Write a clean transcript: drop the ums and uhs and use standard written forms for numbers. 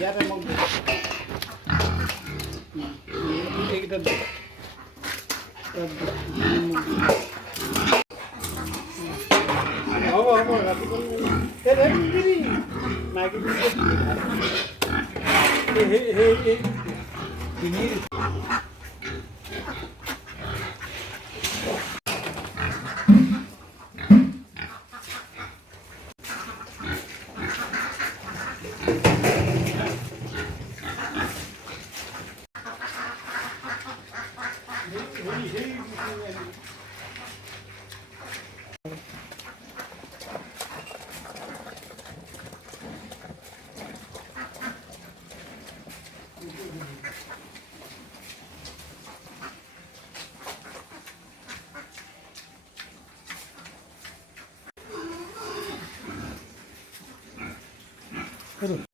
या रे मग एक डब्बा हो हो ते रे दिली मॅगी हे पनीर करू